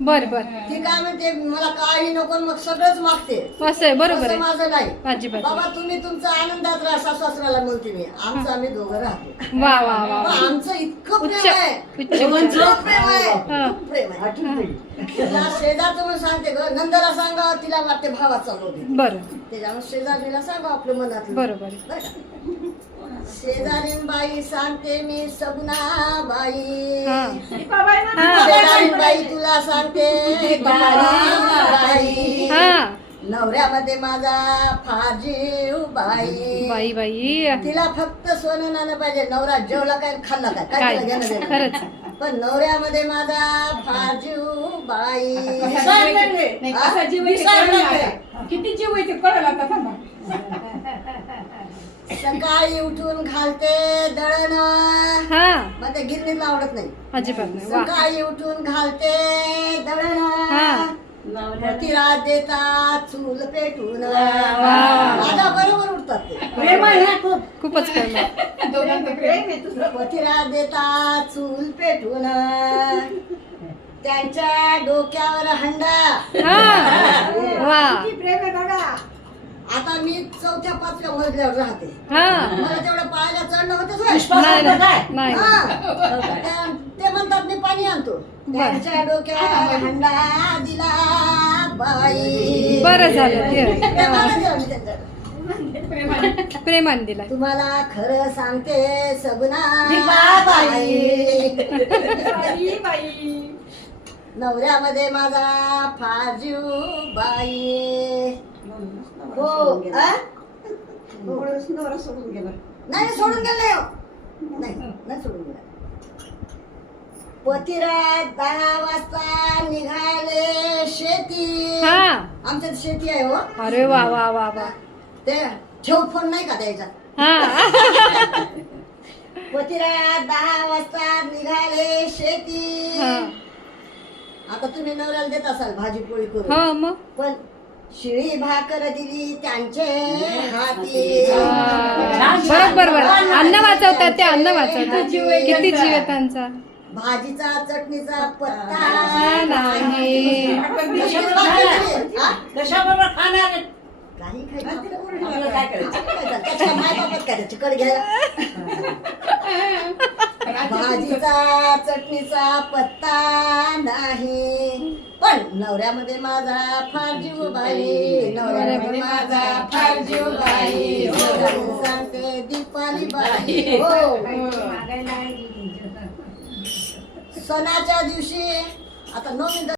बर बर ती काय म्हणते मला काही नको मग सगळंच मागते. असं आहे बरोबर असं आहे माझं नाही. अजिबात बाबा तुम्ही तुमचा आनंदात राहा सासऱ्याला म्हणते मी. आमचं आम्ही दोघं राहतो. वा वा वा पण आमचं इतकं उच्च प्रेम आहे. उच्च इतकं प्रेम आहे. हा. खूप प्रेम आहे. तिला शेजारचं म्हणून सांगते ग नंदला सांगा तिला वाटते भावाचा लोक आहे. बरं त्याच्यामुळे शेजारीला सांगा आपलं मनात बरोबर आहे. बरं का? शेजारीन बाई सांगते मी सगुना बाई. हा. शेजारीन बाई तुला सांगते बाई. हा नवऱ्यामध्ये माझा फार जीव बाई. बाई बाई तिला फक्त सोनं नाणं पाहिजे. नवरा जेवला काय खाल्ला काय काय काय तिला घेणं देणं. खरंच पण नवऱ्यामध्ये माझा फार जीव बाई. किती जीव आहे ते कळलं आता थांबा. सकाळी उठून घालते दळण. हा मग ते गिरणीला आवडत नाही. अजिबात नाही वा सकाळी उठून घालते दळण. हा. तिला देता चूल पेटून. वा. माझ्या बरोबर उठतात ते. प्रेम आहे ना खूप. खूपच प्रेम आहे. दोघांचं प्रेम आहे तुझं. पतिला देता चूल पेटून. त्यांच्या डोक्यावर हंडा. हा वा किती प्रेम आहे बघा. आता मी 4-5व्या मजल्यावर राहते. हा मला तेवढं पाहायला चढणं होतच नाही नाही ते म्हणतात मी पाणी आणतो. त्यांच्या डोक्यावर हंडा दिला बाई. बरं झालं ते ते मला दिला मी त्यांच्याकडे. प्रेमाने दिला तुम्हाला खरं सांगते सगुना बाई. बाई. बाई. नवऱ्यामध्ये माझा फार जीव बाई. हो आ? नवरा सोडून गेला. नाही सोडून गेलं नाही हो. नाही नाही सोडून गेला. पतिरात 10 वाजता निघाले शेती. हा आमच्यात शेती आहे हो. अरे वा वा वा वा ते ठेव फोन नाही का द्यायचा. हा पतिरात 10 वाजता निघाले शेती. हा. आता तुम्ही नवऱ्याला देत असाल भाजी पोळी करून. हो मग पण शिळी भाकर दिली त्यांचे हाती. बरोबर बरोबर अन्न वाचवतात ते अन्न वाचवतात किती जीव आहे त्यांचा भाजीचा चटणीचा पत्ता नाही. कशाबरोबर खाणार. काही आपल्याला काय करायचं? त्याच्या मायबापात करायचं कड घ्यायला. भाजीचा चटणीचा पत्ता नाही. पण नवऱ्यामध्ये माझा फार जीव बाई. नवऱ्यामध्ये माझा फार जीव बाई. हो सांगते दीपाली बाई. हो सणाच्या दिवशी आता नवीन